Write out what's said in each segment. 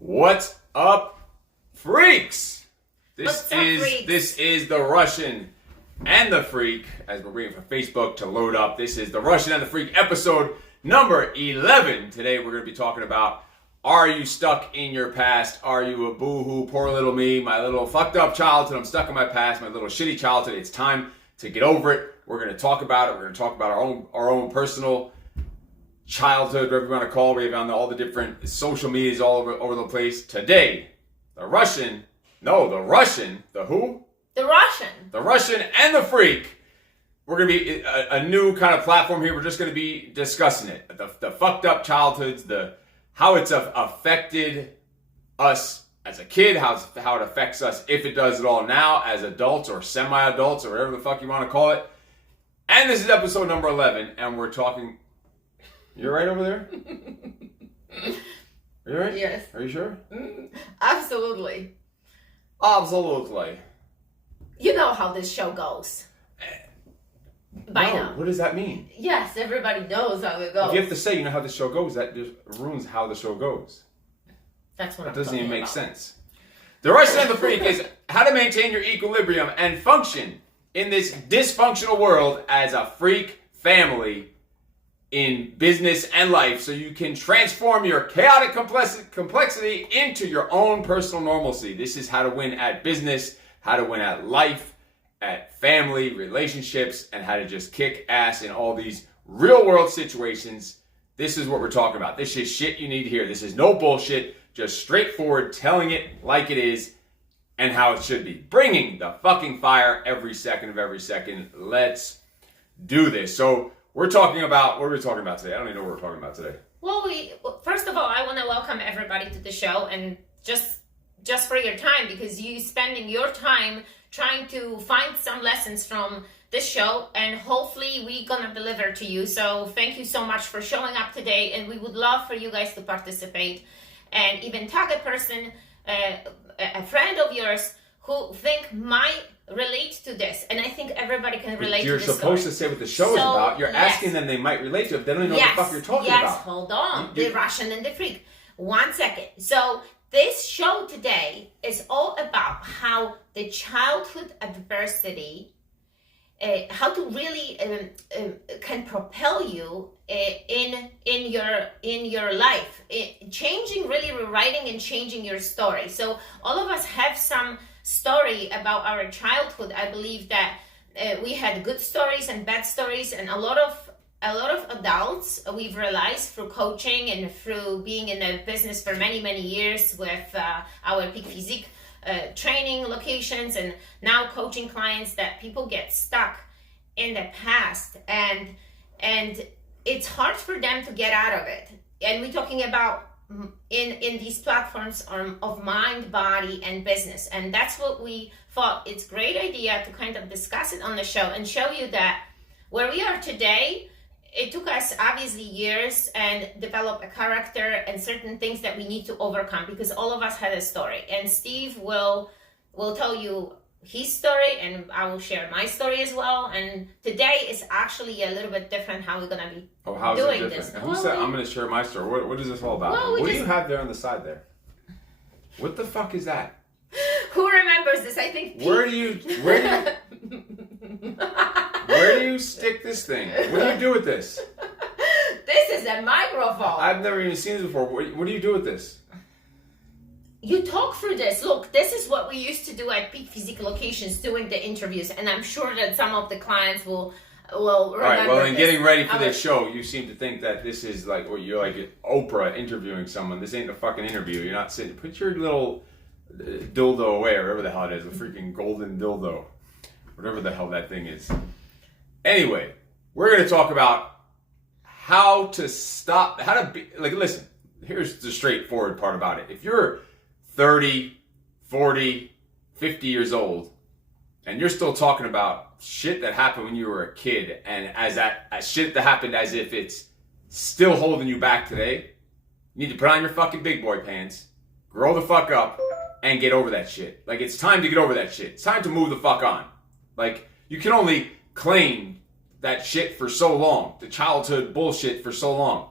What's up, freaks? What's up, freaks? This is the Russian and the Freak, as we're waiting for Facebook to load up. This is the Russian and the Freak episode number 11. Today we're going to be talking about, are you stuck in your past? Are you a boo-hoo, poor little me, my little fucked up childhood? I'm stuck in my past, my little shitty childhood. It's time to get over it. We're going to talk about it. We're going to talk about our own personal childhood, whatever you want to call it. We have on all the different social medias all over the place. Today, the who? The Russian. The Russian and the Freak. We're going to be a new kind of platform here. We're just going to be discussing it. The fucked up childhoods, how it's affected us as a kid, how it affects us, if it does at all now, as adults or semi-adults or whatever the fuck you want to call it. And this is episode number 11, and we're talking... You're right over there? Are you right? Yes. Are you sure? Absolutely. Absolutely. You know how this show goes. By now. What does that mean? Yes, everybody knows how it goes. If you have to say you know how the show goes, that just ruins how the show goes. That's what That I'm doesn't even talking make about. sense. The Russian and the Freak is how to maintain your equilibrium and function in this dysfunctional world as a freak family in business and life, so you can transform your chaotic complexity into your own personal normalcy. This is how to win at business, how to win at life, at family, relationships, and how to just kick ass in all these real world situations. This is what we're talking about. This is shit you need to hear. This is no bullshit, just straightforward, telling it like it is and how it should be. Bringing the fucking fire every second of every second. Let's do this. So we're talking about, what are we talking about today? I don't even know what we're talking about today. Well, first of all, I want to welcome everybody to the show, and just for your time, because you spending your time trying to find some lessons from this show, and hopefully we're gonna deliver to you. So thank you so much for showing up today, and we would love for you guys to participate and even tag a person, a friend of yours who think might relate to this. And I think everybody can relate to this. You're supposed to say what the show is about. You're asking them, they might relate to it. They don't even know what the fuck you're talking about. Yes, hold on. The Russian and the Freak. 1 second. So this show today is all about how the childhood adversity, how to really can propel you in your life, rewriting and changing your story. So all of us have some story about our childhood. I believe that we had good stories and bad stories, and a lot of adults, we've realized through coaching and through being in the business for many years with our Peak Physique training locations, and now coaching clients, that people get stuck in the past, and it's hard for them to get out of it. And we're talking about in these platforms of mind, body, and business. And that's what we thought it's a great idea to kind of discuss it on the show and show you that where we are today, it took us obviously years and develop a character and certain things that we need to overcome, because all of us had a story. And Steve will tell you his story, and I will share my story as well. And today is actually a little bit different how we're gonna be doing this. Who said I'm gonna share my story? What is this all about? Well, what do you have there on the side there? What the fuck is that? Who remembers this? I think Pete. Where do you stick this thing? What do you do with this? This is a microphone. I've never even seen this before. What do you do with this? You talk through this. Look, this is what we used to do at Peak Physique locations doing the interviews, and I'm sure that some of the clients will remember. All right, well, in this. getting ready for this show, you seem to think that this is like, or you're like Oprah interviewing someone. This ain't a fucking interview. You're not sitting. Put your little dildo away, or whatever the hell it is, a freaking golden dildo, whatever the hell that thing is. Anyway, we're going to talk about how to stop, how to be, like, listen, here's the straightforward part about it. If you're 30, 40, 50 years old, and you're still talking about shit that happened when you were a kid, and as shit that happened as if it's still holding you back today, you need to put on your fucking big boy pants, grow the fuck up, and get over that shit. Like, it's time to get over that shit. It's time to move the fuck on. Like, you can only claim that shit for so long, the childhood bullshit for so long.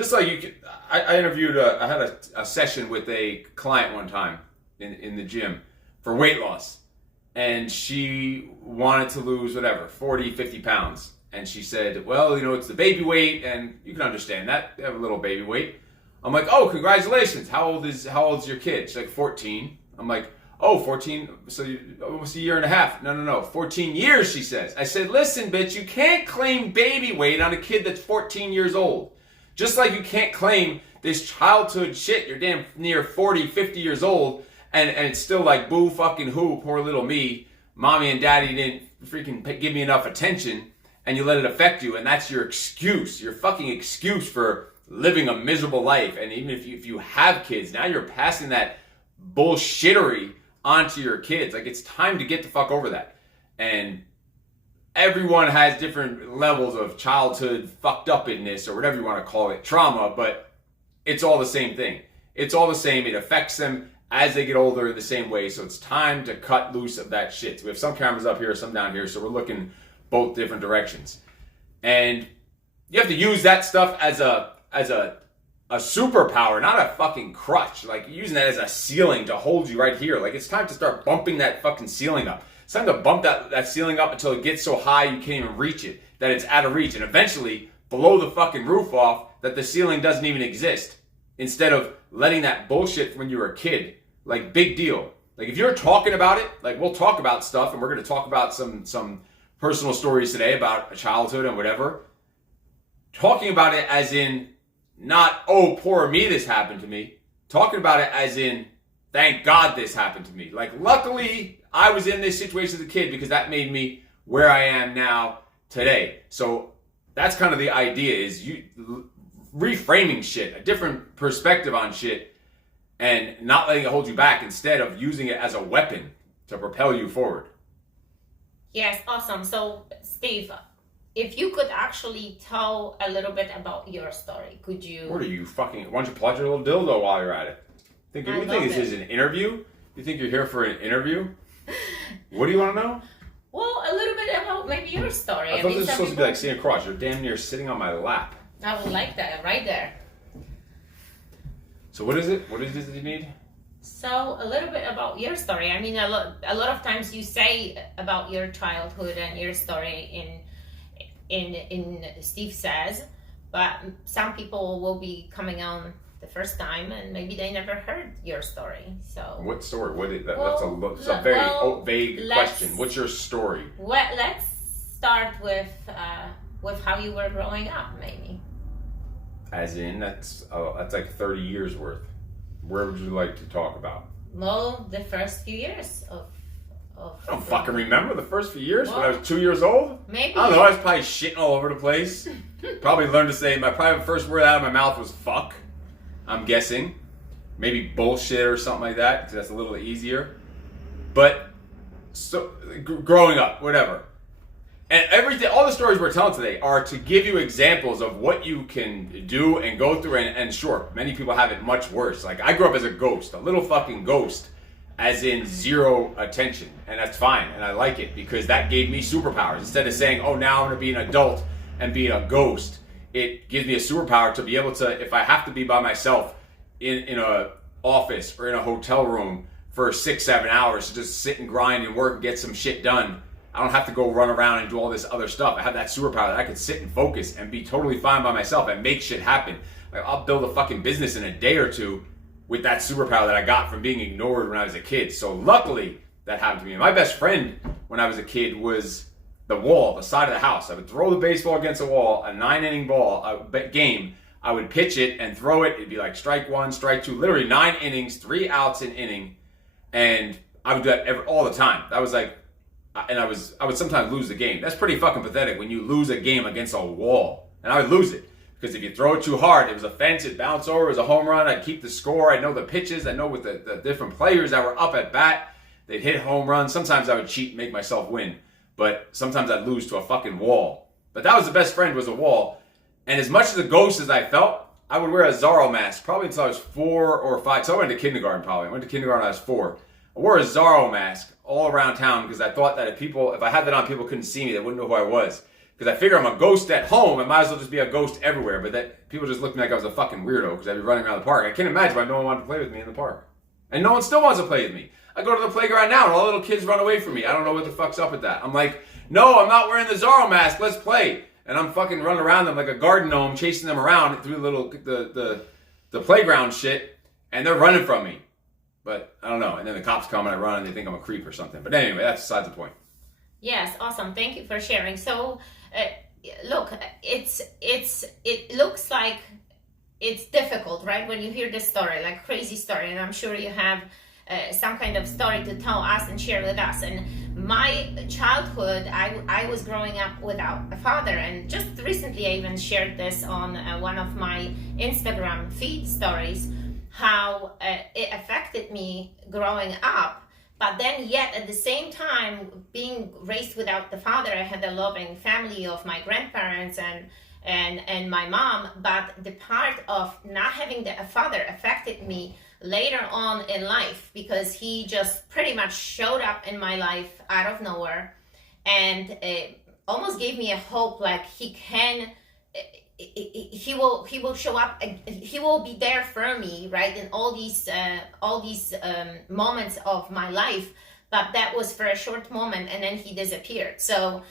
Just like you could, I interviewed, I had a session with a client one time in the gym for weight loss. And she wanted to lose, whatever, 40, 50 pounds. And she said, well, you know, it's the baby weight, and you can understand that. They have a little baby weight. I'm like, oh, congratulations. How old is your kid? She's like, 14. I'm like, oh, 14, so almost a year and a half. No, 14 years, she says. I said, listen, bitch, you can't claim baby weight on a kid that's 14 years old. Just like you can't claim this childhood shit. You're damn near 40, 50 years old, and it's still like, boo fucking who, poor little me. Mommy and daddy didn't freaking give me enough attention, and you let it affect you, and that's your excuse. Your fucking excuse for living a miserable life. And even if you have kids, now you're passing that bullshittery onto your kids. Like, it's time to get the fuck over that. And everyone has different levels of childhood fucked upness, or whatever you want to call it, trauma, but it's all the same thing. It's all the same. It affects them as they get older the same way. So it's time to cut loose of that shit. So we have some cameras up here, some down here, so we're looking both different directions. And you have to use that stuff as a superpower, not a fucking crutch. Like, using that as a ceiling to hold you right here. Like, it's time to start bumping that fucking ceiling up. It's time to bump that ceiling up until it gets so high you can't even reach it, that it's out of reach. And eventually, blow the fucking roof off, that the ceiling doesn't even exist. Instead of letting that bullshit from when you were a kid. Like, big deal. Like, if you're talking about it, like, we'll talk about stuff, and we're going to talk about some personal stories today about childhood and whatever. Talking about it as in, not, oh, poor me, this happened to me. Talking about it as in, thank God this happened to me. Like, luckily, I was in this situation as a kid, because that made me where I am now today. So that's kind of the idea, is you reframing shit, a different perspective on shit, and not letting it hold you back, instead of using it as a weapon to propel you forward. Yes, awesome. So, Steve, if you could actually tell a little bit about your story, could you? What are you fucking? Why don't you plug your little dildo while you're at it? You think this is an interview? You think you're here for an interview? What do you want to know? Well, a little bit about maybe your story. I thought this was supposed to be like sitting across. You're damn near sitting on my lap. I would like that, right there. So what is it? What is it that you need? So a little bit about your story. I mean, a lot of times you say about your childhood and your story in Steve Says, but some people will be coming on the first time and maybe they never heard your story. So what story? What is that? Well, that's a very vague question. What's your story? Well, let's start with how you were growing up, maybe. As in, that's like 30 years worth. Where would you like to talk about? Well, the first few years of I don't fucking remember the first few years. When I was 2 years old. Maybe. I don't know. I was probably shitting all over the place. Probably learned to say, my probably first word out of my mouth was fuck. I'm guessing. Maybe bullshit or something like that, because that's a little easier. But so growing up, whatever. And everything, all the stories we're telling today are to give you examples of what you can do and go through. And sure, many people have it much worse. Like, I grew up as a ghost, a little fucking ghost, as in zero attention. And that's fine. And I like it, because that gave me superpowers. Instead of saying, oh, now I'm going to be an adult and be a ghost, it gives me a superpower to be able to, if I have to be by myself in a office or in a hotel room for 6-7 hours, to just sit and grind and work and get some shit done. I don't have to go run around and do all this other stuff. I have that superpower that I could sit and focus and be totally fine by myself and make shit happen. Like, I'll build a fucking business in a day or two with that superpower that I got from being ignored when I was a kid. So luckily that happened to me. And my best friend when I was a kid was the wall, the side of the house. I would throw the baseball against the wall, a 9-inning ball, a game. I would pitch it and throw it. It'd be like strike one, strike two, literally 9 innings, 3 outs an inning. And I would do that all the time. That was like, and I would sometimes lose the game. That's pretty fucking pathetic when you lose a game against a wall. And I would lose it, because if you throw it too hard, it was a fence, it bounced over, it was a home run, I'd keep the score, I'd know the pitches, I'd know with the different players that were up at bat, they'd hit home runs. Sometimes I would cheat and make myself win, but sometimes I'd lose to a fucking wall. But that was the best friend, was a wall. And as much as a ghost as I felt, I would wear a Zorro mask, probably until I was 4 or 5. So I went to kindergarten probably. I went to kindergarten when I was 4. I wore a Zorro mask all around town, because I thought that if I had that on, people couldn't see me. They wouldn't know who I was. Because I figure I'm a ghost at home, I might as well just be a ghost everywhere. But that people just looked at me like I was a fucking weirdo because I'd be running around the park. I can't imagine why no one wanted to play with me in the park. And no one still wants to play with me. I go to the playground now and all the little kids run away from me. I don't know what the fuck's up with that. I'm like, no, I'm not wearing the Zorro mask. Let's play. And I'm fucking running around them like a garden gnome, chasing them around through the playground shit. And they're running from me. But I don't know. And then the cops come and I run and they think I'm a creep or something. But anyway, that's beside the point. Yes, awesome. Thank you for sharing. So, look, it looks like it's difficult, right? When you hear this story, like crazy story, and I'm sure you have some kind of story to tell us and share with us. And my childhood, I was growing up without a father, and just recently I even shared this on one of my Instagram feed stories, how it affected me growing up. But then yet at the same time, being raised without the father, I had a loving family of my grandparents and my mom. But the part of not having a father affected me later on in life, because he just pretty much showed up in my life out of nowhere and almost gave me a hope, like he will show up, he will be there for me, right, in all these moments of my life. But that was for a short moment and then he disappeared. So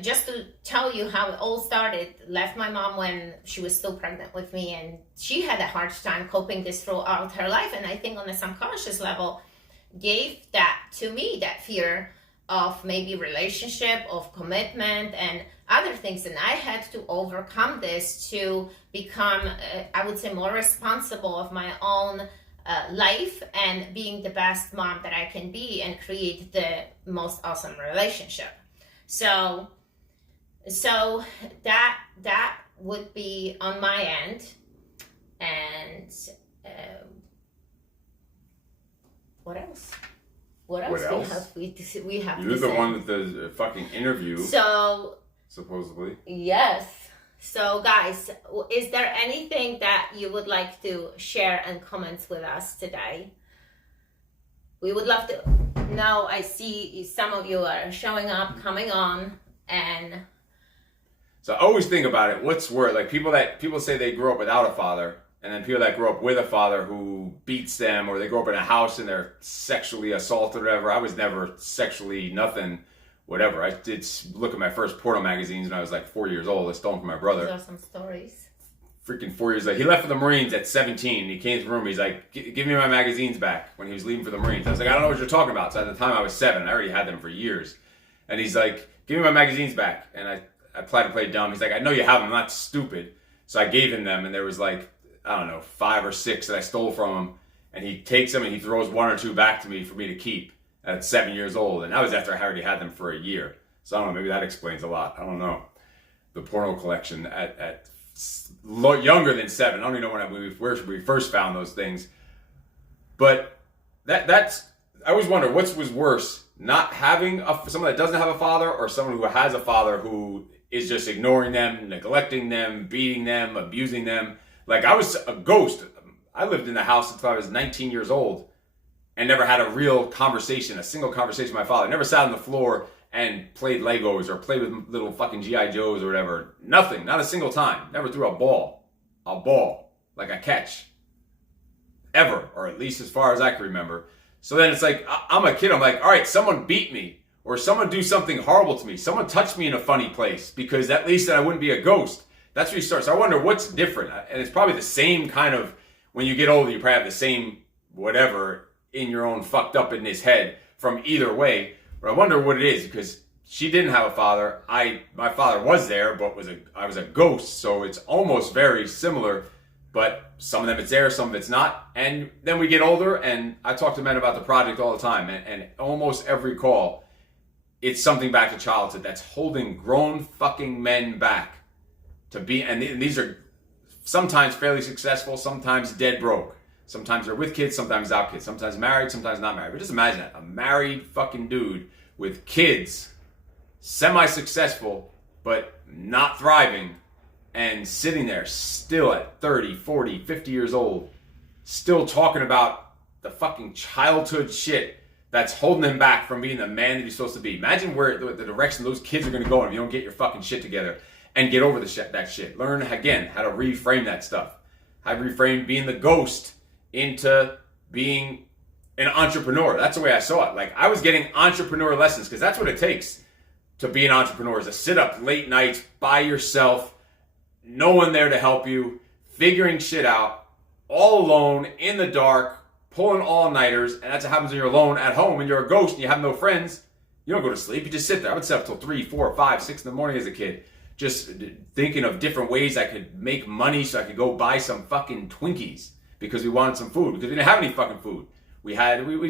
just to tell you how it all started, left my mom when she was still pregnant with me, and she had a hard time coping this throughout her life. And I think on a subconscious level gave that to me, that fear of maybe relationship, of commitment and other things. And I had to overcome this to become, I would say, more responsible of my own life and being the best mom that I can be and create the most awesome relationship. So that would be on my end. And what else? What else? We have You're the one with the fucking interview. So supposedly. Yes. So guys, is there anything that you would like to share and comment with us today? We would love to. Now I see some of you are showing up, coming on, and so I always think about it. What's worse, like people say they grew up without a father, and then people that grew up with a father who beats them, or they grow up in a house and they're sexually assaulted or whatever. I was never sexually nothing, whatever. I did look at my first porno magazines when I was like 4 years old. I stole them from my brother. Those are some stories. Freaking 4 years later. He left for the Marines at 17. He came to the room. He's like, give me my magazines back when he was leaving for the Marines. I was like, I don't know what you're talking about. So at the time I was 7. I already had them for years. And he's like, give me my magazines back. And I tried to play dumb. He's like, I know you have them. I'm not stupid. So I gave him them. And there was like, I don't know, 5 or 6 that I stole from him. And he takes them and he throws 1 or 2 back to me for me to keep at 7 years old. And that was after I already had them for a year. So I don't know, maybe that explains a lot. I don't know. The porno collection at younger than 7. I don't even know where we first found those things. But that's, I always wonder what was worse, not having someone that doesn't have a father, or someone who has a father who is just ignoring them, neglecting them, beating them, abusing them. Like I was a ghost. I lived in the house until I was 19 years old and never had a real conversation, a single conversation with my father. Never sat on the floor and played Legos or played with little fucking G.I. Joes or whatever. Nothing. Not a single time. Never threw a ball. Like a catch. Ever. Or at least as far as I can remember. So then it's like, I'm a kid. I'm like, all right, someone beat me. Or someone do something horrible to me. Someone touched me in a funny place. Because at least then I wouldn't be a ghost. That's where you start. So I wonder what's different. And it's probably the same kind of, when you get older, you probably have the same whatever in your own fucked up in his head from either way. But I wonder what it is, because she didn't have a father. My father was there, but I was a ghost, so it's almost very similar. But some of them it's there, some of it's not. And then we get older, and I talk to men about the project all the time, and almost every call, it's something back to childhood that's holding grown fucking men back to be. And these are sometimes fairly successful, sometimes dead broke. Sometimes they're with kids, sometimes without kids. Sometimes married, sometimes not married. But just imagine that. A married fucking dude with kids, semi-successful, but not thriving, and sitting there still at 30, 40, 50 years old, still talking about the fucking childhood shit that's holding him back from being the man that he's supposed to be. Imagine where the direction those kids are going to go if you don't get your fucking shit together and get over that shit. Learn, again, how to reframe that stuff. How to reframe being the ghost into being an entrepreneur. That's the way I saw it. Like, I was getting entrepreneur lessons because that's what it takes to be an entrepreneur, is to sit up late nights by yourself, no one there to help you, figuring shit out, all alone, in the dark, pulling all-nighters, and that's what happens when you're alone at home and you're a ghost and you have no friends. You don't go to sleep, you just sit there. I would sit up till 3, 4, 5, 6 in the morning as a kid, just thinking of different ways I could make money so I could go buy some fucking Twinkies because we wanted some food, because we didn't have any fucking food. We'd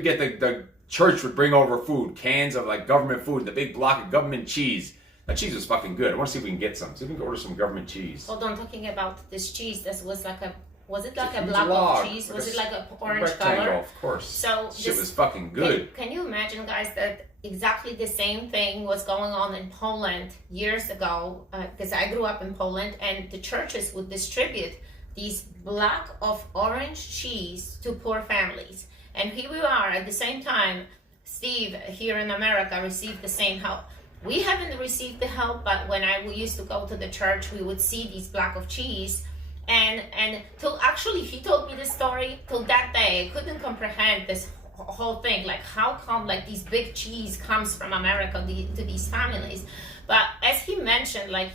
get the church would bring over food, cans of like government food, the big block of government cheese. That cheese was fucking good. I want to see if we can get some. See if we can order some government cheese. Hold on, talking about this cheese, this was like a, was it like a block of cheese? Was it like an orange color? Of course. So shit was fucking good. Can you imagine, guys, that exactly the same thing was going on in Poland years ago? Because I grew up in Poland, and the churches would distribute these block of orange cheese to poor families. And here we are at the same time. Steve here in America received the same help. We haven't received the help, but when we used to go to the church, we would see these block of cheese. And till actually he told me the story, till that day I couldn't comprehend this whole thing. Like, how come like these big cheese comes from America to these families? But as he mentioned, like,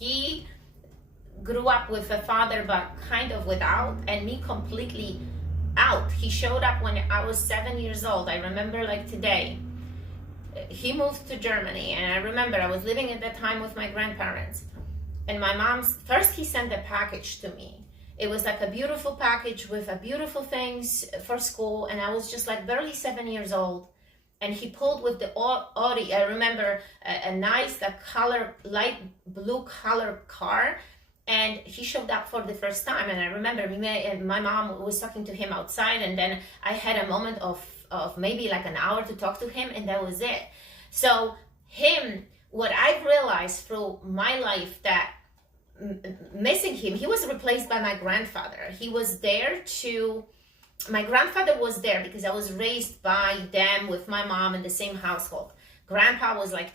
he grew up with a father but kind of without, and me completely out. He showed up when I was 7 years old. I remember like today. He moved to Germany, and I remember I was living at that time with my grandparents. And my first he sent a package to me. It was like a beautiful package with beautiful things for school, and I was just like barely 7 years old. And he pulled with the Audi, I remember, a nice light blue color car. And he showed up for the first time, and I remember my mom was talking to him outside, and then I had a moment of maybe like an hour to talk to him, and that was it. So what I've realized through my life, that missing him, he was replaced by my grandfather. My grandfather was there because I was raised by them with my mom in the same household. Grandpa was like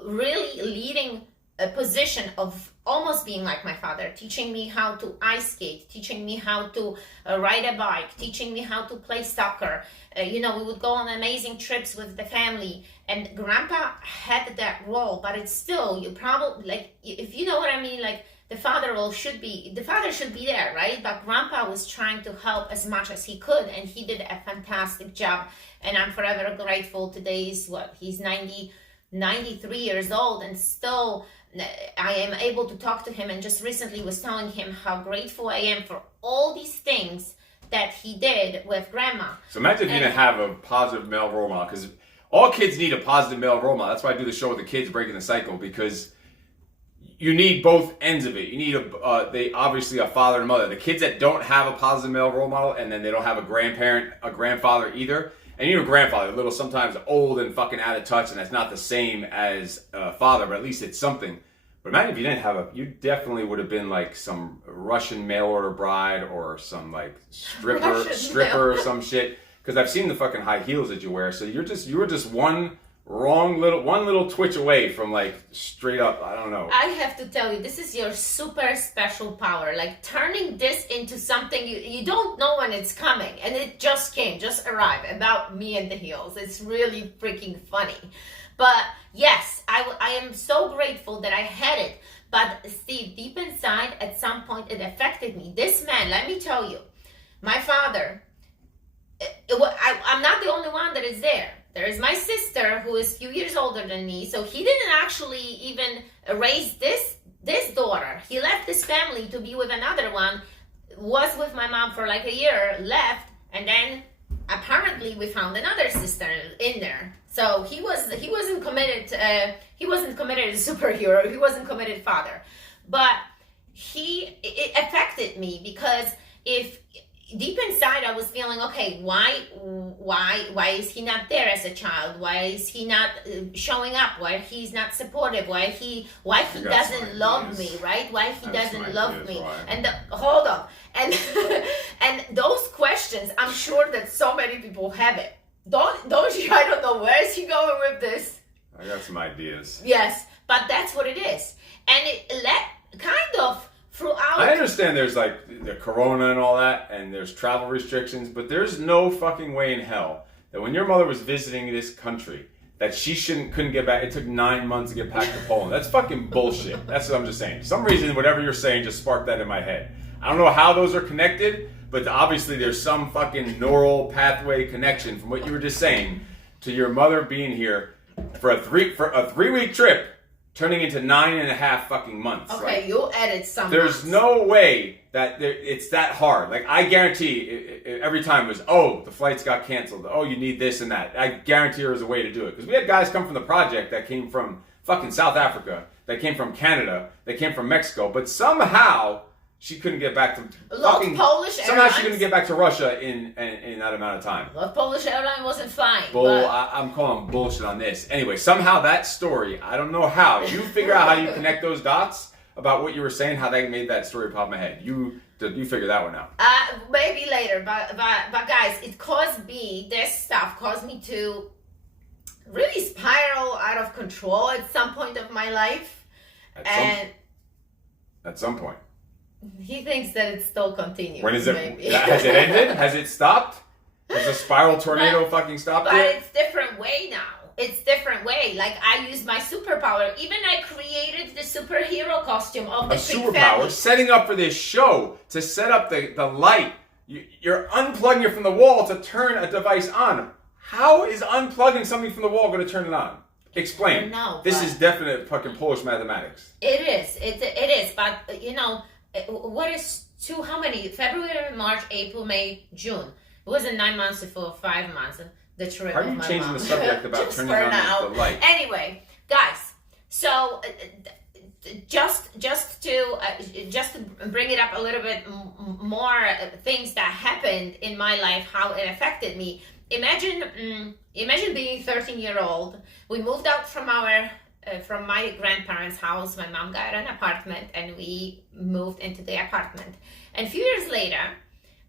leading a position of almost being like my father, teaching me how to ice skate, teaching me how to ride a bike, teaching me how to play soccer. We would go on amazing trips with the family, and Grandpa had that role. But it's still, you probably, like, if you know what I mean, like, the father should be there, right? But Grandpa was trying to help as much as he could, and he did a fantastic job, and I'm forever grateful. Today is he's 93 years old, and still I am able to talk to him, and just recently was telling him how grateful I am for all these things that he did with Grandma. So imagine if you didn't have a positive male role model, because all kids need a positive male role model. That's why I do the show with the kids, breaking the cycle, because you need both ends of it. You need obviously a father and a mother. The kids that don't have a positive male role model, and then they don't have a grandfather either. And you know, grandfather, a little sometimes old and fucking out of touch, and that's not the same as father, but at least it's something. But imagine if you didn't have you definitely would have been like some Russian mail order bride, or some like stripper or some shit. Because I've seen the fucking high heels that you wear. So you were just one little twitch away from like straight up, I don't know. I have to tell you, this is your super special power, like turning this into something you don't know when it's coming, and it just arrived, about me and the heels. It's really freaking funny. But yes, I am so grateful that I had it. But Steve, deep inside, at some point it affected me. This man, let me tell you, my father, I'm not the only one that is there. There is my sister, who is a few years older than me, so he didn't actually even raise this daughter. He left this family to be with another one, was with my mom for like a year, left, and then apparently we found another sister in there. So he wasn't committed. He wasn't committed as a superhero. He wasn't committed father, but it affected me, because if deep inside I was feeling, okay, why is he not there as a child? Why is he not showing up? Why he's not supportive? Why he doesn't love me, right? Why he doesn't love me? Why. And hold on, and and those questions, I'm sure that so many people have it. don't you? I don't know where is he going with this. I got some ideas. Yes, but that's what it is, and it kind of throughout. I understand there's like the corona and all that, and there's travel restrictions, but there's no fucking way in hell that when your mother was visiting this country, that she couldn't get back. It took 9 months to get back to Poland. That's fucking bullshit. That's what I'm just saying. For some reason, whatever you're saying just sparked that in my head. I don't know how those are connected, but obviously there's some fucking neural pathway connection from what you were just saying to your mother being here for a 3-week trip, turning into 9.5 fucking months. Okay, you'll edit some. There's no way that it's that hard. Like, I guarantee every time it was, oh, the flights got canceled. Oh, you need this and that. I guarantee there was a way to do it. Because we had guys come from the project that came from fucking South Africa, that came from Canada, that came from Mexico, but somehow she couldn't get back to Polish somehow Airlines. She couldn't get back to Russia in that amount of time. Polish Airlines wasn't flying. I'm calling bullshit on this. Anyway, somehow that story, I don't know how. You figure out how you connect those dots about what you were saying, how that made that story pop in my head. You figure that one out. Maybe later, but guys, this stuff caused me to really spiral out of control at some point of my life. At some point. He thinks that it still continues. When is it? Maybe. Has it ended? Has it stopped? Has the spiral tornado fucking stopped But yet? it's different way now. It's different way. Like, I use my superpower. Even I created the superhero costume of the superpower. family. Setting up for this show to set up the light. You're unplugging it from the wall to turn a device on. How is unplugging something from the wall going to turn it on? Explain. No, this is definite fucking Polish mathematics. It is. It is. But what is how many? February, March, April, May, June. It wasn't 9 months before 5 months. The trip. How are you changing the subject about turning on the light? Anyway, guys. So just to bring it up a little bit more, things that happened in my life, how it affected me. Imagine being 13-year-old. We moved out from my grandparents' house. My mom got an apartment, and we moved into the apartment. And a few years later,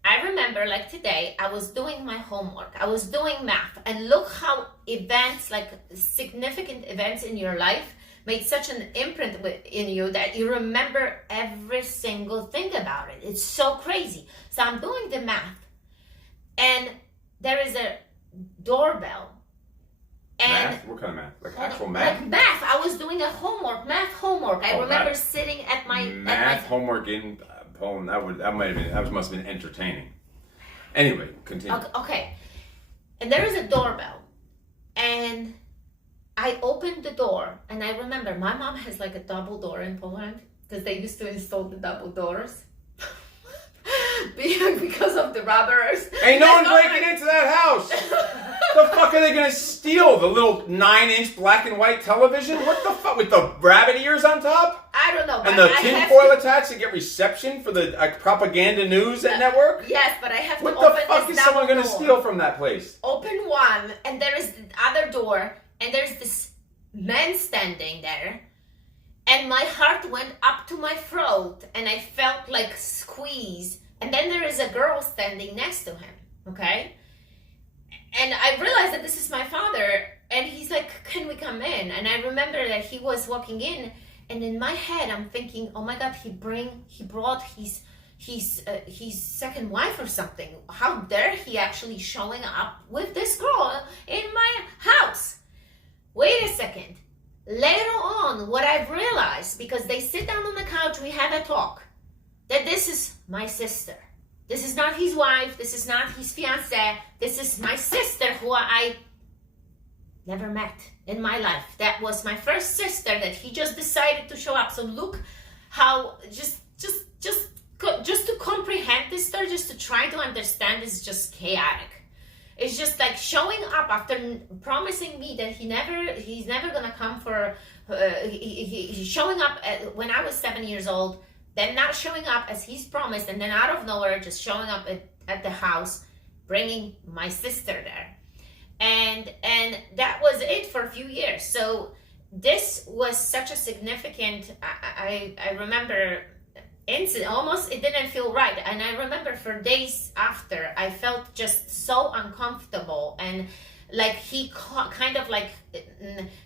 I remember, like today, I was doing my homework. I was doing math, and look how events, like significant events in your life, made such an imprint in you that you remember every single thing about it. It's so crazy. So I'm doing the math, and there is a doorbell. And math? What kind of math? Like actual math? Like math. I was doing math homework. I remember sitting at my homework in Poland. That must have been entertaining. Anyway, continue. Okay. And there is a doorbell, and I opened the door, and I remember my mom has like a double door in Poland because they used to install the double doors. Because of the robbers. Ain't no one breaking into that house. The fuck are they gonna steal? The little 9-inch black and white television? What the fuck? With the rabbit ears on top? I don't know. And the tinfoil attached to get reception for the propaganda news network? Yes, but I have to open open this. What the fuck is someone gonna steal from that place? Open one, and there is the other door, and there's this man standing there. And my heart went up to my throat, and I felt like squeeze. And then there is a girl standing next to him, okay? And I realized that this is my father, and he's like, can we come in? And I remember that he was walking in, and in my head, I'm thinking, oh my God, he brought his second wife or something. How dare he actually showing up with this girl in my house? Wait a second. Later on, what I've realized, because they sit down on the couch, we have a talk, that this is my sister. This is not his wife. This is not his fiancée. This is my sister who I never met in my life. That was my first sister that he just decided to show up. So look how just to comprehend this story, just to try to understand, is just chaotic. It's just like showing up after promising me that he's never gonna come for. He's showing up when I was 7 years old. Then not showing up as he's promised, and then out of nowhere, just showing up at the house, bringing my sister there. And that was it for a few years. So this was such a significant, I remember, incident. Almost, it didn't feel right. And I remember for days after, I felt just so uncomfortable. And like he kind of like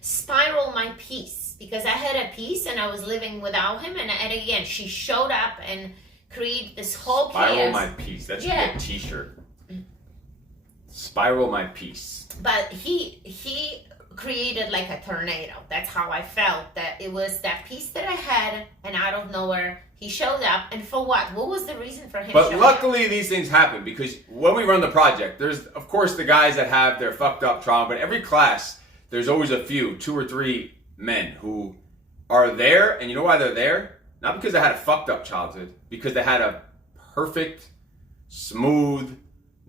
spiral my peace, because I had a peace and I was living without him, and again she showed up and created this whole Spiral chaos. my peace. That should be a t-shirt. Spiral my peace. But he created like a tornado. That's how I felt, that it was that peace that I had, and out of nowhere he showed up. And for what was the reason for him but showing luckily up? these things happen, because when we run the project, there's of course the guys that have their fucked up trauma, but every class there's always a few, 2 or 3 men who are there. And you know why they're there? Not because they had a fucked up childhood, because they had a perfect, smooth,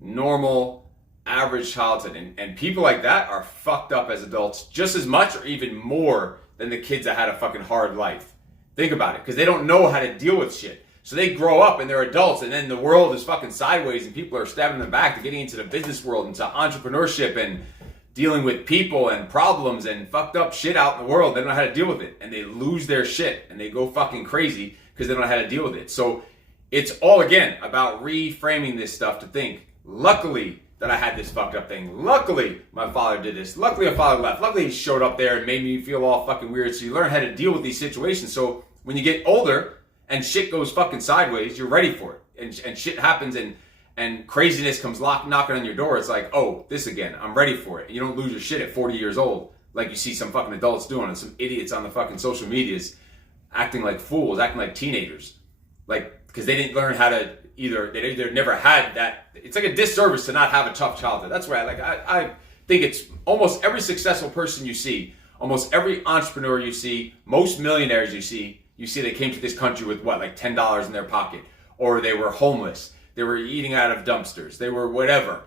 normal, average childhood. And people like that are fucked up as adults just as much or even more than the kids that had a fucking hard life. Think about it, because they don't know how to deal with shit. So they grow up and they're adults, and then the world is fucking sideways and people are stabbing them back to getting into the business world, into entrepreneurship and dealing with people and problems and fucked up shit out in the world. They don't know how to deal with it, and they lose their shit and they go fucking crazy because they don't know how to deal with it. So it's all, again, about reframing this stuff to think, luckily that I had this fucked up thing. Luckily my father did this. Luckily my father left. Luckily he showed up there and made me feel all fucking weird. So you learn how to deal with these situations. So when you get older and shit goes fucking sideways, you're ready for it. And shit happens and craziness comes knocking on your door. It's like, oh, this again. I'm ready for it. And you don't lose your shit at 40 years old like you see some fucking adults doing, and some idiots on the fucking social medias acting like fools, acting like teenagers. Like, because they didn't learn how to they either never had that. It's like a disservice to not have a tough childhood. That's why I think it's almost every successful person you see, almost every entrepreneur you see, most millionaires you see they came to this country with what, like $10 in their pocket, or they were homeless, they were eating out of dumpsters, they were whatever.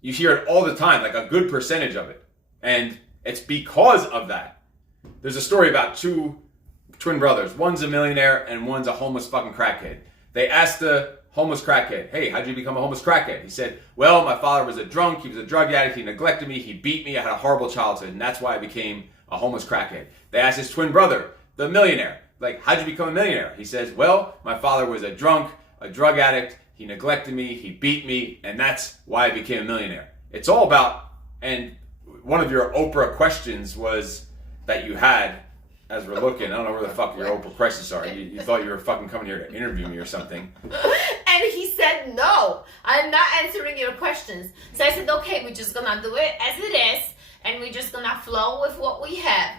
You hear it all the time, like a good percentage of it. And it's because of that. There's a story about 2 twin brothers. One's a millionaire and one's a homeless fucking crackhead. They asked the homeless crackhead, hey, how'd you become a homeless crackhead? He said, well, my father was a drunk, he was a drug addict, he neglected me, he beat me, I had a horrible childhood, and that's why I became a homeless crackhead. They asked his twin brother, the millionaire, like, how'd you become a millionaire? He says, well, my father was a drunk, a drug addict, he neglected me, he beat me, and that's why I became a millionaire. It's all about, and one of your Oprah questions was that you had, as we're looking, I don't know where the fuck your Oprah questions are. You thought you were fucking coming here to interview me or something. And he said, no, I'm not answering your questions. So I said, okay, we're just gonna do it as it is, and we're just gonna flow with what we have.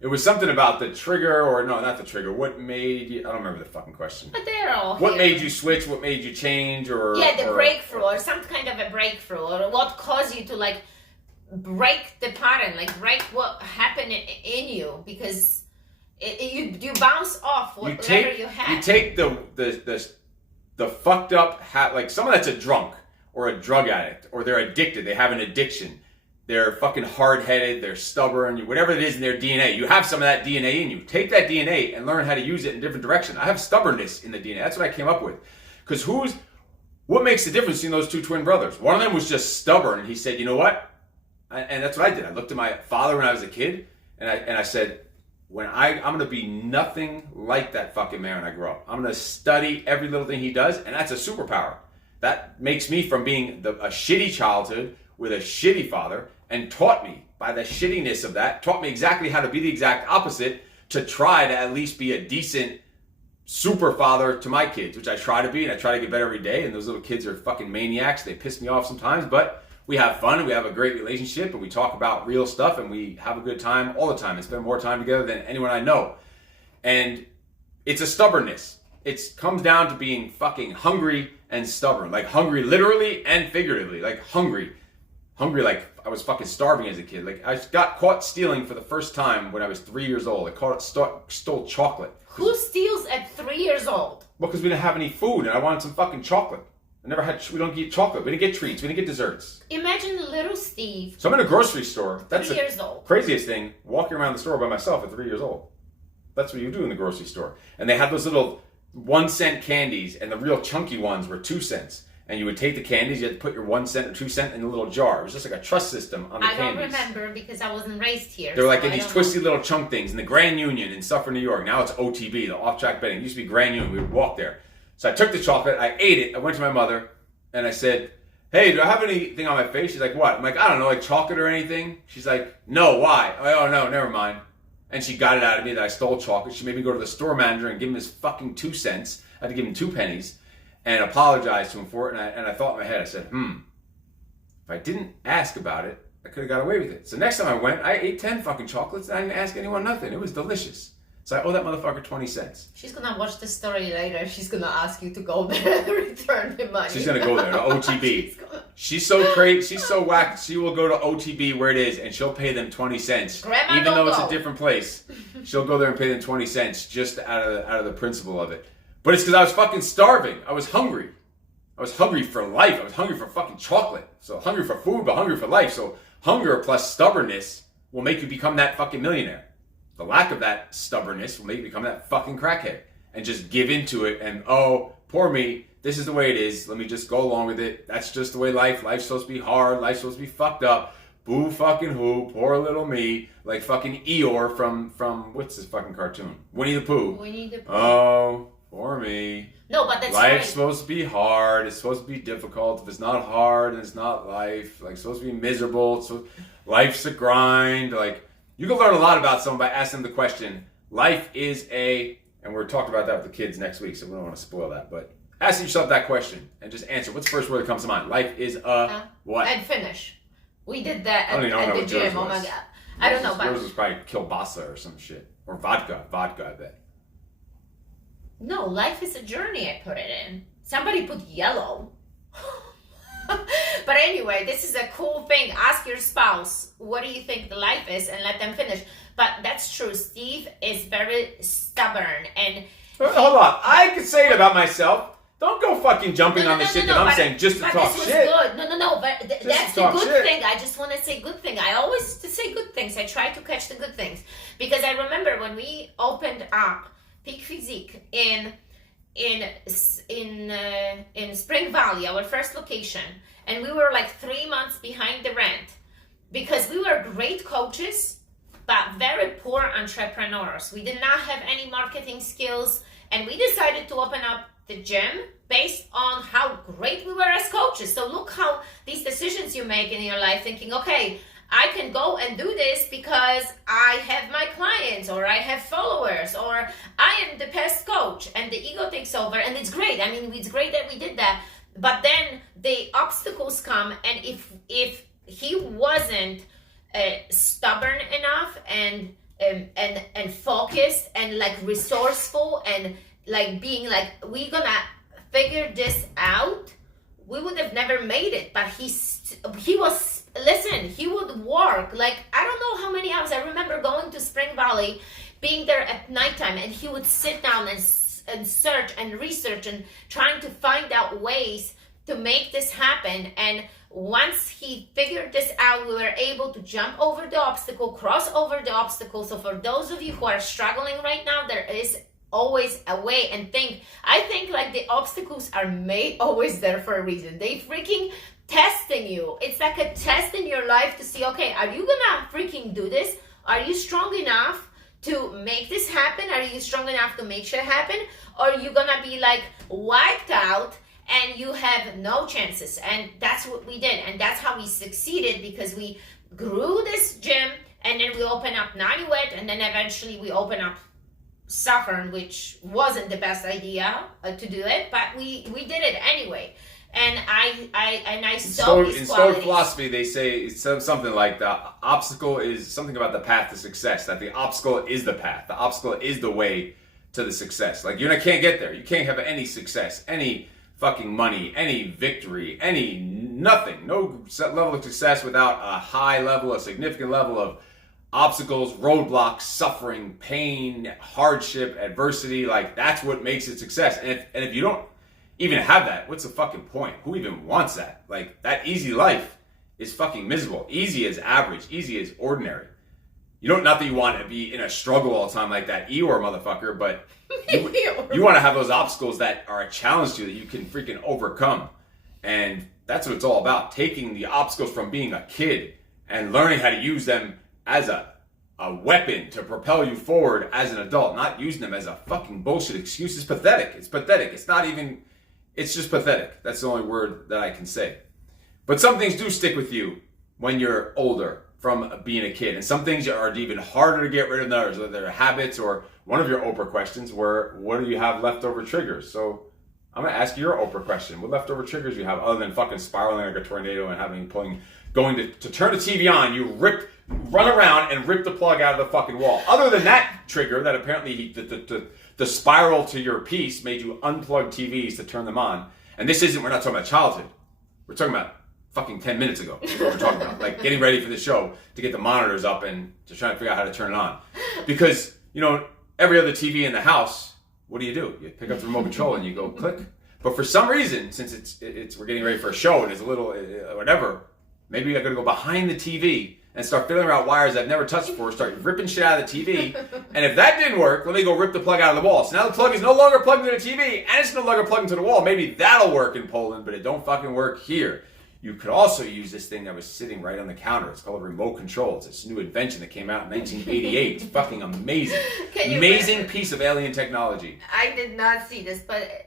It was something about the trigger, or no, not the trigger. What made you, I don't remember the fucking question. But they're all What here. made you switch? What made you change? Or Breakthrough, or some kind of a breakthrough, or what caused you to like break the pattern, like break what happened in you, because you bounce off whatever you had. You take the fucked up, like someone that's a drunk or a drug addict, or they're addicted, they have an addiction, they're fucking hard-headed, they're stubborn, whatever it is in their DNA. You have some of that DNA in you. Take that DNA and learn how to use it in a different direction. I have stubbornness in the DNA. That's what I came up with. Because what makes the difference between those 2 twin brothers? One of them was just stubborn, and he said, you know what? And that's what I did. I looked at my father when I was a kid, and I said, I'm going to be nothing like that fucking man when I grow up. I'm going to study every little thing he does, and that's a superpower. That makes me from being a shitty childhood with a shitty father, and taught me, by the shittiness of that, taught me exactly how to be the exact opposite, to try to at least be a decent super father to my kids, which I try to be, and I try to get better every day. And those little kids are fucking maniacs. They piss me off sometimes, but we have fun, and we have a great relationship, and we talk about real stuff, and we have a good time all the time and spend more time together than anyone I know. And it's a stubbornness. It comes down to being fucking hungry and stubborn. Like hungry literally and figuratively. Like hungry like I was fucking starving as a kid. Like I got caught stealing for the first time when I was 3 years old. I stole chocolate. Who steals at 3 years old? Well, because we didn't have any food, and I wanted some fucking chocolate. We don't get chocolate. We didn't get treats. We didn't get desserts. Imagine little Steve. So I'm in a grocery store. That's 3 years old. Craziest thing, walking around the store by myself at 3 years old. That's what you do in the grocery store. And they had those little 1-cent candies, and the real chunky ones were 2 cents. And you would take the candies, you had to put your 1 cent or 2 cent in a little jar. It was just like a trust system on the candies. I don't remember because I wasn't raised here. They're like in these twisty little chunk things in the Grand Union in Suffern, New York. Now it's OTB, the off-track betting. It used to be Grand Union. We would walk there. So I took the chocolate, I ate it, I went to my mother, and I said, hey, do I have anything on my face? She's like, what? I'm like, I don't know, like chocolate or anything? She's like, no, why? I'm like, oh, no, never mind. And she got it out of me that I stole chocolate. She made me go to the store manager and give him his fucking 2 cents. I had to give him 2 pennies and apologize to him for it. And I thought in my head, I said, if I didn't ask about it, I could have got away with it. So next time I went, I ate 10 fucking chocolates and I didn't ask anyone nothing. It was delicious. So I owe that motherfucker 20 cents. She's gonna watch the story later. She's gonna ask you to go there and return the money. She's gonna go there to OTB. She's so crazy. She's so whacked. She will go to OTB where it is, and she'll pay them 20 cents, Grandma, even though it's go. a different place. She'll go there and pay them 20 cents just out of the principle of it. But it's because I was fucking starving. I was hungry. I was hungry for life. I was hungry for fucking chocolate. So hungry for food, but hungry for life. So hunger plus stubbornness will make you become that fucking millionaire. The lack of that stubbornness will make you become that fucking crackhead and just give into it and, oh, poor me, this is the way it is. Let me just go along with it. That's just the way life's supposed to be hard. Life's supposed to be fucked up. Boo fucking who, poor little me. Like fucking Eeyore from what's this fucking cartoon? Winnie the Pooh. Winnie the Pooh. Oh, poor me. No, but that's Life's right. supposed to be hard. It's supposed to be difficult. If it's not hard, then it's not life. Like, it's supposed to be miserable. So life's a grind. Like, you can learn a lot about someone by asking them the question, life is a, and we're talking about that with the kids next week, so we don't want to spoil that, but ask yourself that question and just answer. What's the first word that comes to mind? Life is a what? And finish. We did that I don't even know at the what yours gym. Oh my was. god. I don't know, but yours was probably kielbasa or some shit. Or vodka, I bet. no, life is a journey, I put it in. Somebody put yellow. But anyway, this is a cool thing. Ask your spouse, what do you think the life is, and let them finish. But that's true. Steve is very stubborn. And hold on. I could say it about myself. Don't go fucking jumping on the shit that I'm saying just to talk this was shit. good. No. But that's the good shit. thing. I just want to say good thing. I always say good things. I try to catch the good things. Because I remember when we opened up Peak Physique in Spring Valley, our first location, and we were like 3 months behind the rent because we were great coaches but very poor entrepreneurs. We did not have any marketing skills, and we decided to open up the gym based on how great we were as coaches. So look how these decisions you make in your life, thinking, okay, I can go and do this because I have my clients, or I have followers, or I am the best coach, and the ego takes over, and it's great. I mean, it's great that we did that. But then the obstacles come, and if he wasn't stubborn enough and focused and like resourceful and like being like, we're gonna figure this out, we would have never made it. But he was, listen, he would work like, I don't know how many hours. I remember going to Spring Valley, being there at nighttime, and he would sit down and search and research and trying to find out ways to make this happen. And once he figured this out, we were able to jump over the obstacle, cross over the obstacle. So for those of you who are struggling right now, there is always a way. And I think like the obstacles are made always there for a reason. They freaking testing you. It's like a test in your life to see, okay, are you gonna freaking do this? Are you strong enough to make this happen? Are you strong enough to make shit happen? Or are you gonna be like wiped out and you have no chances? And that's what we did. And that's how we succeeded, because we grew this gym, and then we opened up Nanuet, and then eventually we opened up Suffern, which wasn't the best idea to do it, but we did it anyway. And I saw these in Stoic qualities. philosophy, they say it's something like the obstacle is something about the path to success. That the obstacle is the path. The obstacle is the way to the success. Like you can't get there. You can't have any success, any fucking money, any victory, any nothing. No level of success without a high level, a significant level of obstacles, roadblocks, suffering, pain, hardship, adversity. Like that's what makes it success. And if you don't even have that, what's the fucking point? Who even wants that? Like that easy life is fucking miserable. Easy is average. Easy is ordinary. You don't, not that you want to be in a struggle all the time like that Eeyore motherfucker, but you want to have those obstacles that are a challenge to you that you can freaking overcome. And that's what it's all about. Taking the obstacles from being a kid and learning how to use them as a weapon to propel you forward as an adult, not using them as a fucking bullshit excuse. It's pathetic. It's pathetic. It's not even, it's just pathetic. That's the only word that I can say. But some things do stick with you when you're older from being a kid. And some things are even harder to get rid of than others, whether they're habits or one of your Oprah questions were, what do you have leftover triggers? So I'm going to ask you your Oprah question. What leftover triggers do you have other than fucking spiraling like a tornado and going to turn the TV on, you run around and rip the plug out of the fucking wall. Other than that trigger that apparently the spiral to your piece made you unplug TVs to turn them on. And we're not talking about childhood. We're talking about fucking 10 minutes ago is what we're talking about. Like getting ready for the show to get the monitors up and to try to figure out how to turn it on. Because, every other TV in the house, what do? You pick up the remote control and you go click. But for some reason, since we're getting ready for a show and it's a little, whatever, maybe I gotta go behind the TV and start fiddling around wires I've never touched before, start ripping shit out of the TV. And if that didn't work, let me go rip the plug out of the wall. So now the plug is no longer plugged into the TV and it's no longer plugged into the wall. Maybe that'll work in Poland, but it don't fucking work here. You could also use this thing that was sitting right on the counter. It's called a remote control. It's this new invention that came out in 1988. It's fucking amazing. Amazing piece of alien technology. I did not see this, but...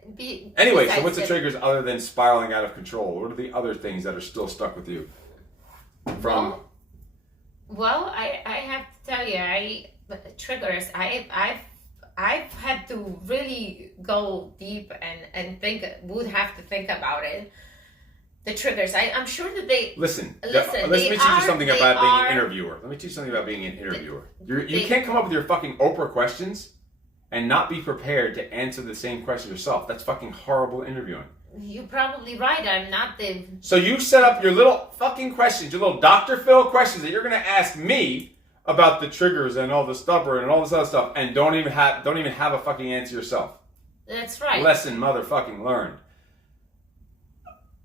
Anyway, so what's the triggers other than spiraling out of control? What are the other things that are still stuck with you? Well, I have to tell you, triggers, I've had to really go deep and would have to think about it. The triggers. I'm sure that they... Listen, let me teach you something about being an interviewer. Let me teach you something about being an interviewer. You can't come up with your fucking Oprah questions and not be prepared to answer the same question yourself. That's fucking horrible interviewing. You're probably right. I'm not the... So you set up your little fucking questions, your little Dr. Phil questions that you're going to ask me about the triggers and all the stubborn and all this other stuff, and don't even have a fucking answer yourself. That's right. Lesson motherfucking learned.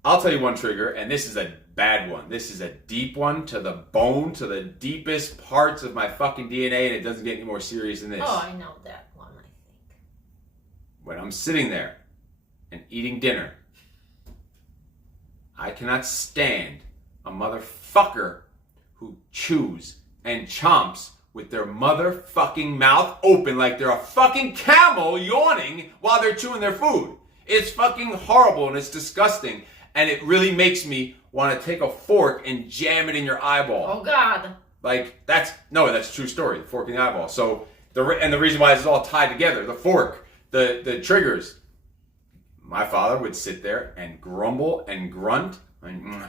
I'll tell you one trigger, and this is a bad one. This is a deep one to the bone, to the deepest parts of my fucking DNA, and it doesn't get any more serious than this. Oh, I know that one, I think. When I'm sitting there and eating dinner, I cannot stand a motherfucker who chews and chomps with their motherfucking mouth open like they're a fucking camel yawning while they're chewing their food. It's fucking horrible and it's disgusting. And it really makes me want to take a fork and jam it in your eyeball. Oh, God. Like, that's a true story, the fork in the eyeball. So, the reason why this is all tied together, the fork, the triggers. My father would sit there and grumble and grunt. The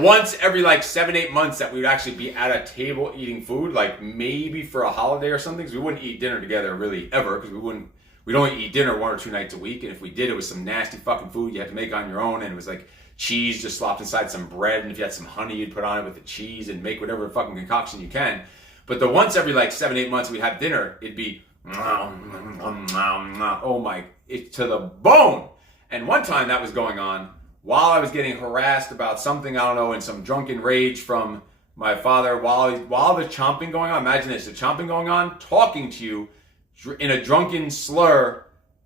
once every 7-8 months that we would actually be at a table eating food, like maybe for a holiday or something, because we wouldn't eat dinner together really ever, because we'd only eat dinner 1 or 2 nights a week, and if we did, it was some nasty fucking food you had to make on your own, and it was like cheese just slopped inside some bread, and if you had some honey, you'd put on it with the cheese and make whatever fucking concoction you can. But the once every 7-8 months we'd have dinner, it'd be oh my, it's to the bone. And one time that was going on while I was getting harassed about something, I don't know, in some drunken rage from my father, while the chomping going on. Imagine this, the chomping going on, talking to you in a drunken slur,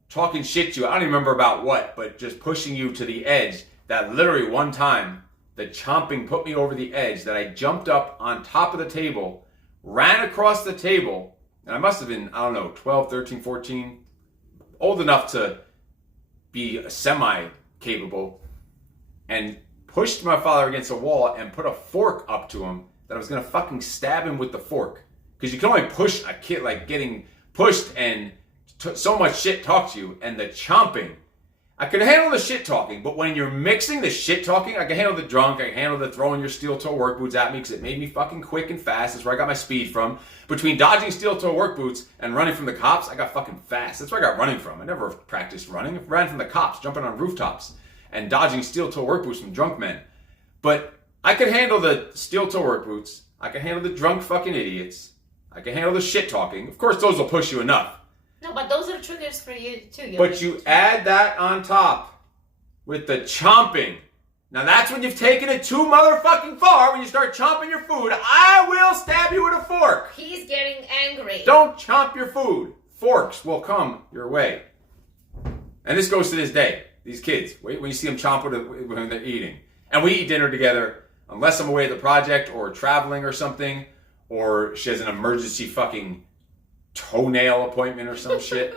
talking shit to you. I don't even remember about what, but just pushing you to the edge. That literally one time, the chomping put me over the edge, that I jumped up on top of the table, ran across the table, and I must have been, 12, 13, 14, old enough to be semi-capable, and pushed my father against a wall and put a fork up to him that I was going to fucking stab him with the fork. Because you can only push a kid, getting pushed and so much shit talk to you, and the chomping. I can handle the shit talking, but when you're mixing the shit talking, I can handle the drunk, I can handle the throwing your steel toe work boots at me because it made me fucking quick and fast. That's where I got my speed from. Between dodging steel toe work boots and running from the cops, I got fucking fast. That's where I got running from. I never practiced running. I ran from the cops, jumping on rooftops and dodging steel toe work boots from drunk men. But I can handle the steel toe work boots. I can handle the drunk fucking idiots. I can handle the shit talking. Of course, those will push you enough. No, but those are triggers for you too. But you add that on top with the chomping. Now that's when you've taken it too motherfucking far. When you start chomping your food, I will stab you with a fork. He's getting angry. Don't chomp your food. Forks will come your way. And this goes to this day. These kids, wait when you see them chomp when they're eating. And we eat dinner together unless I'm away at the project or traveling or something. Or she has an emergency fucking toenail appointment or some shit.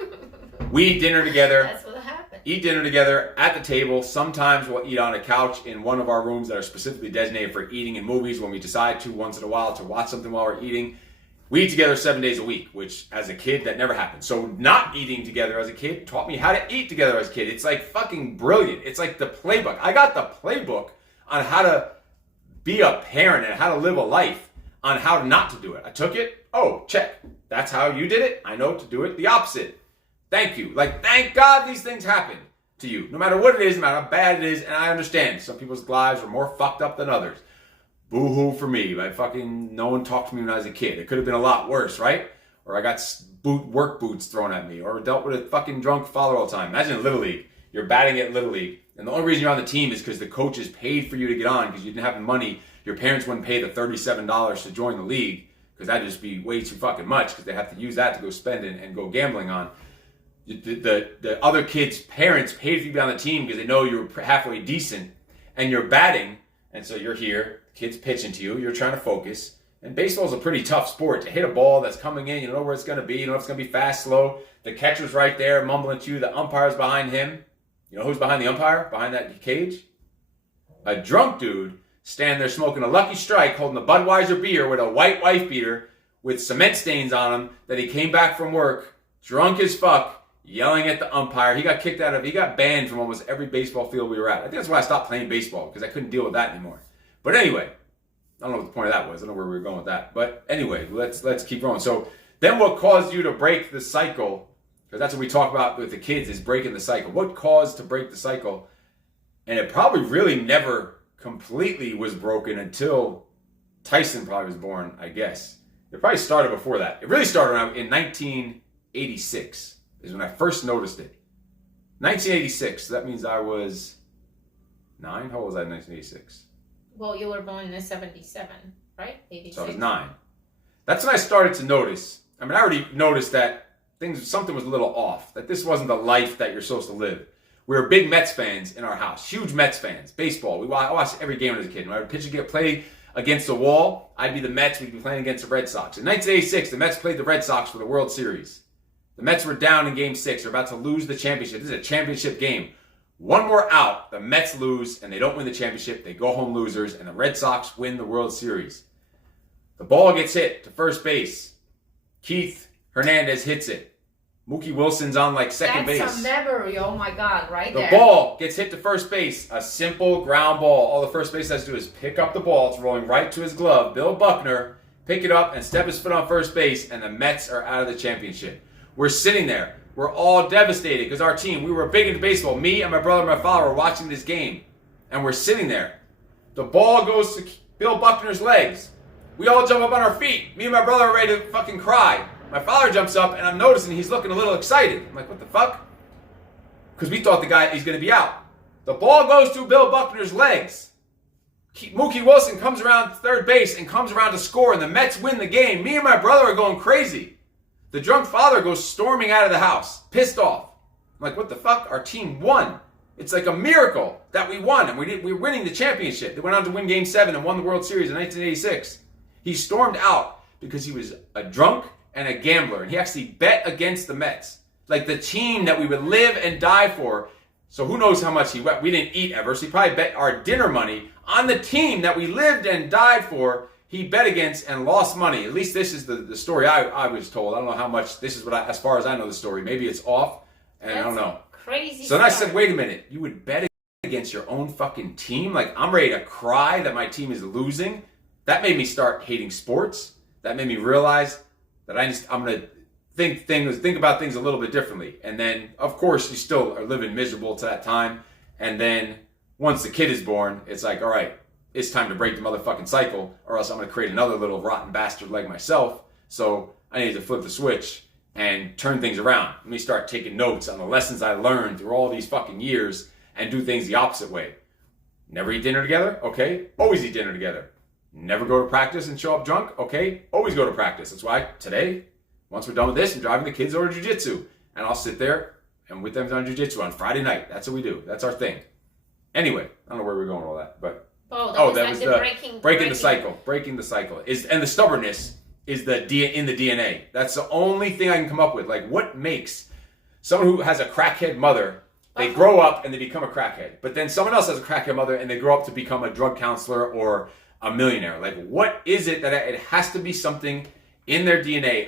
We eat dinner together. That's what happens. Eat dinner together at the table. Sometimes we'll eat on a couch in one of our rooms that are specifically designated for eating in movies when we decide to once in a while to watch something while we're eating. We eat together 7 days a week, which as a kid, that never happened. So not eating together as a kid taught me how to eat together as a kid. It's like fucking brilliant. It's like the playbook. I got the playbook on how to be a parent and how to live a life, on how not to do it. I took it. Oh, check. That's how you did it. I know to do it the opposite. Thank you. Like, thank God these things happen to you. No matter what it is, no matter how bad it is, and I understand some people's lives are more fucked up than others. Boo-hoo for me. No one talked to me when I was a kid. It could have been a lot worse, right? Or I got work boots thrown at me, or dealt with a fucking drunk father all the time. Imagine Little League. You're batting at Little League, and the only reason you're on the team is because the coaches paid for you to get on because you didn't have the money. Your parents wouldn't pay the $37 to join the league because that'd just be way too fucking much because they have to use that to go spend and go gambling on. The other kids' parents paid for you to be on the team because they know you're halfway decent and you're batting, and so you're here. Kids pitching to you. You're trying to focus. And baseball is a pretty tough sport. To hit a ball that's coming in, you don't know where it's going to be. You know if it's going to be fast, slow. The catcher's right there mumbling to you. The umpire's behind him. You know who's behind the umpire? Behind that cage? A drunk dude standing there smoking a Lucky Strike, holding a Budweiser beer with a white wife beater with cement stains on him that he came back from work, drunk as fuck, yelling at the umpire. He got banned from almost every baseball field we were at. I think that's why I stopped playing baseball, because I couldn't deal with that anymore. But anyway, I don't know what the point of that was. I don't know where we were going with that. But anyway, let's keep going. So then what caused you to break the cycle, because that's what we talk about with the kids, is breaking the cycle. What caused to break the cycle? And it probably really never completely was broken until Tyson probably was born, I guess. It probably started before that. It really started around in 1986 is when I first noticed it. 1986. So that means I was 9. How old was I in 1986? Well, you were born in 77, right? 86. So I was 9. That's when I started to notice. I mean, I already noticed that something was a little off. That this wasn't the life that you're supposed to live. We were big Mets fans in our house. Huge Mets fans. Baseball. I watched every game as a kid. When I would play against the wall, I'd be the Mets. We'd be playing against the Red Sox. In 1986, the Mets played the Red Sox for the World Series. The Mets were down in Game 6. They're about to lose the championship. This is a championship game. One more out, the Mets lose, and they don't win the championship. They go home losers, and the Red Sox win the World Series. The ball gets hit to first base. Keith Hernandez hits it. Mookie Wilson's on second base. That's a memory, oh my God, right there. The ball gets hit to first base. A simple ground ball. All the first base has to do is pick up the ball. It's rolling right to his glove. Bill Buckner, pick it up and step his foot on first base, and the Mets are out of the championship. We're sitting there. We're all devastated because our team, we were big into baseball. Me and my brother and my father were watching this game, and we're sitting there. The ball goes to Bill Buckner's legs. We all jump up on our feet. Me and my brother are ready to fucking cry. My father jumps up, and I'm noticing he's looking a little excited. I'm like, what the fuck? Because we thought he's going to be out. The ball goes to Bill Buckner's legs. Mookie Wilson comes around third base and comes around to score, and the Mets win the game. Me and my brother are going crazy. The drunk father goes storming out of the house, pissed off. I'm like, what the fuck? Our team won. It's like a miracle that we won, and we're winning the championship. They went on to win Game 7 and won the World Series in 1986. He stormed out because he was a drunk and a gambler, and he actually bet against the Mets. Like the team that we would live and die for. So who knows how much he wet. We didn't eat ever, so he probably bet our dinner money on the team that we lived and died for. He bet against and lost money. At least this is the story I was told. I don't know how much. This is as far as I know the story. Maybe it's off, and I don't know. Crazy. So then I said, wait a minute. You would bet against your own fucking team? Like, I'm ready to cry that my team is losing. That made me start hating sports. That made me realize that I'm going to think about things a little bit differently. And then, of course, you still are living miserable to that time. And then once the kid is born, it's like, all right, it's time to break the motherfucking cycle, or else I'm going to create another little rotten bastard like myself. So I need to flip the switch and turn things around. Let me start taking notes on the lessons I learned through all these fucking years and do things the opposite way. Never eat dinner together? Okay. Always eat dinner together. Never go to practice and show up drunk? Okay. Always go to practice. That's why today, once we're done with this, I'm driving the kids over to jiu-jitsu. And I'll sit there and with them on jiu-jitsu on Friday night. That's what we do. That's our thing. Anyway, I don't know where we're going with all that, but that was the breaking the cycle. Breaking the cycle and the stubbornness is in the DNA. That's the only thing I can come up with. Like, what makes someone who has a crackhead mother They grow up and they become a crackhead. But then someone else has a crackhead mother and they grow up to become a drug counselor or a millionaire. Like, what is it that it has to be something in their DNA?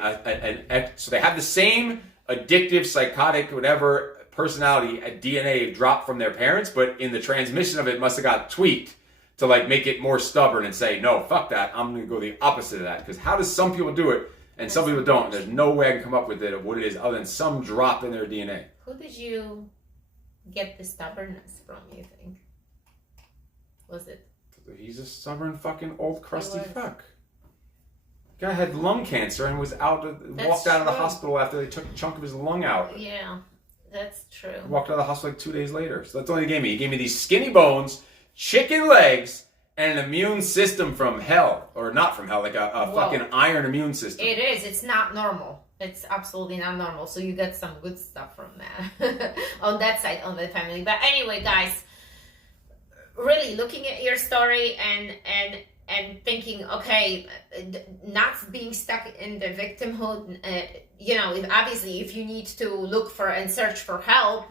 So they have the same addictive, psychotic, whatever personality, a DNA dropped from their parents, but in the transmission of it must have got tweaked to like make it more stubborn and say, no, fuck that. I'm going to go the opposite of that. Because how does some people do it and some people don't? There's no way I can come up with it of what it is other than some drop in their DNA. Who did you get the stubbornness from, you think? Was it? He's a stubborn fucking old crusty fuck. Guy had lung cancer and was walked out of the hospital after they took a chunk of his lung out. Yeah, that's true. Walked out of the hospital like 2 days later. So that's all he gave me. He gave me these skinny bones, chicken legs, and an immune system from hell. Or not from hell, like a fucking iron immune system. It is. It's not normal. It's absolutely not normal. So you get some good stuff from that. On that side, on the family. But anyway, guys, really looking at your story and thinking, okay, not being stuck in the victimhood, obviously if you need to look for and search for help,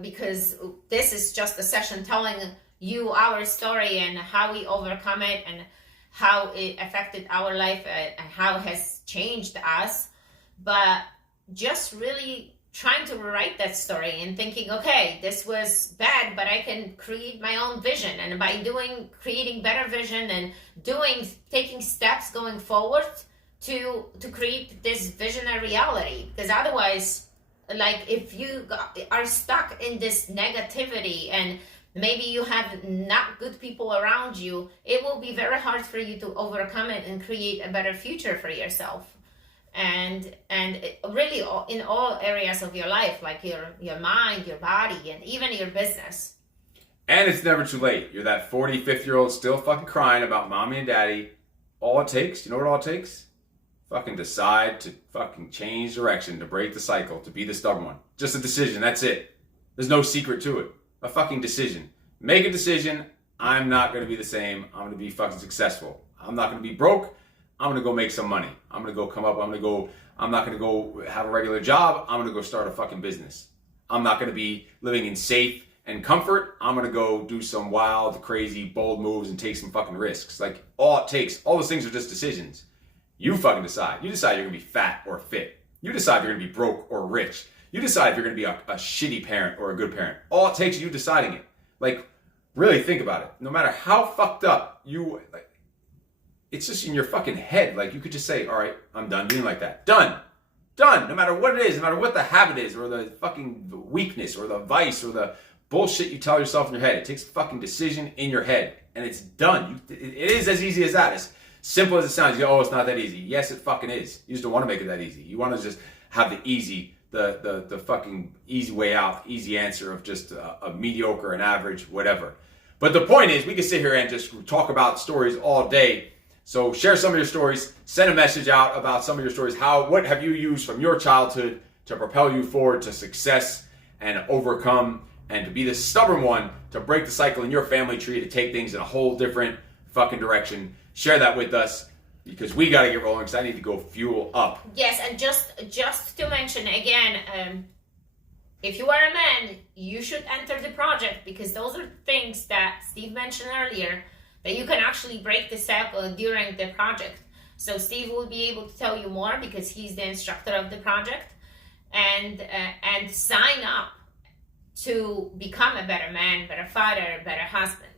because this is just a session telling you our story and how we overcome it and how it affected our life and how it has changed us. But just really trying to rewrite that story and thinking, okay, this was bad, but I can create my own vision. And by creating better vision and taking steps going forward to create this vision a reality. Because otherwise, like if you are stuck in this negativity and maybe you have not good people around you, it will be very hard for you to overcome it and create a better future for yourself. And really in all areas of your life, like your mind, your body, and even your business. And it's never too late. You're that 40, 50-year-old still fucking crying about mommy and daddy. All it takes, you know what all it takes? Fucking decide to fucking change direction, to break the cycle, to be the stubborn one. Just a decision, that's it. There's no secret to it. A fucking decision. Make a decision. I'm not going to be the same. I'm going to be fucking successful. I'm not going to be broke. I'm going to go make some money. I'm going to go come up. I'm not going to go have a regular job. I'm going to go start a fucking business. I'm not going to be living in safe and comfort. I'm going to go do some wild, crazy, bold moves and take some fucking risks. Like all it takes, all those things are just decisions. You fucking decide. You decide you're going to be fat or fit. You decide if you're going to be broke or rich. You decide if you're going to be a shitty parent or a good parent. All it takes is you deciding it. Like, really think about it. No matter how fucked up it's just in your fucking head. Like, you could just say, all right, I'm done being like that. Done. No matter what it is, no matter what the habit is, or the fucking weakness, or the vice, or the bullshit you tell yourself in your head. It takes a fucking decision in your head, and it's done. It is as easy as that. As simple as it sounds. You go, oh, it's not that easy. Yes, it fucking is. You just don't want to make it that easy. You want to just have the fucking easy way out, easy answer of just a mediocre, an average, whatever. But the point is, we can sit here and just talk about stories all day. So share some of your stories, send a message out about some of your stories. What have you used from your childhood to propel you forward to success and overcome and to be the stubborn one to break the cycle in your family tree, to take things in a whole different fucking direction. Share that with us because we got to get rolling because I need to go fuel up. Yes, and just to mention again, if you are a man, you should enter the project because those are things that Steve mentioned earlier that you can actually break the cycle during the project. So Steve will be able to tell you more because he's the instructor of the project, and sign up to become a better man, better father, better husband.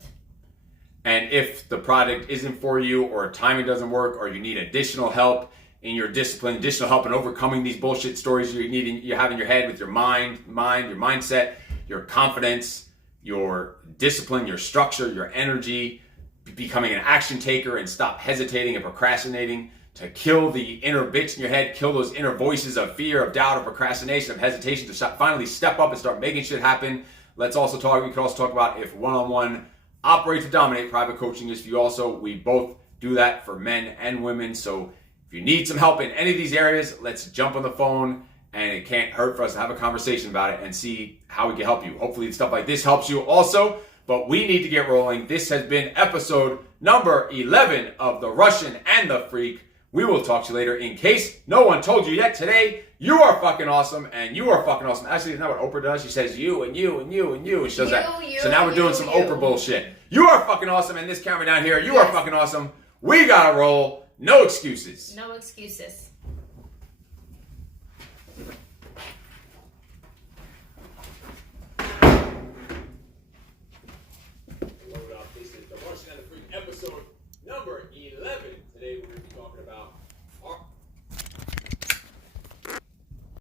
And if the project isn't for you, or timing doesn't work, or you need additional help in your discipline, additional help in overcoming these bullshit stories you have in your head with your mind, your mindset, your confidence, your discipline, your structure, your energy, becoming an action taker and stop hesitating and procrastinating, to kill the inner bitch in your head, kill those inner voices of fear, of doubt, of procrastination, of hesitation, to finally step up and start making shit happen. We can also talk about if one-on-one Operate to Dominate private coaching is for you also. We both do that for men and women. So if you need some help in any of these areas, let's jump on the phone, and it can't hurt for us to have a conversation about it and see how we can help you. Hopefully stuff like this helps you also. But we need to get rolling. This has been episode number 11 of The Russian and the Freak. We will talk to you later. In case no one told you yet today, you are fucking awesome, and you are fucking awesome. Actually, isn't that what Oprah does? She says you and you and you and you, and she does that. So now we're doing some Oprah bullshit. You are fucking awesome, and this camera down here, you are fucking awesome. We gotta roll. No excuses. No excuses.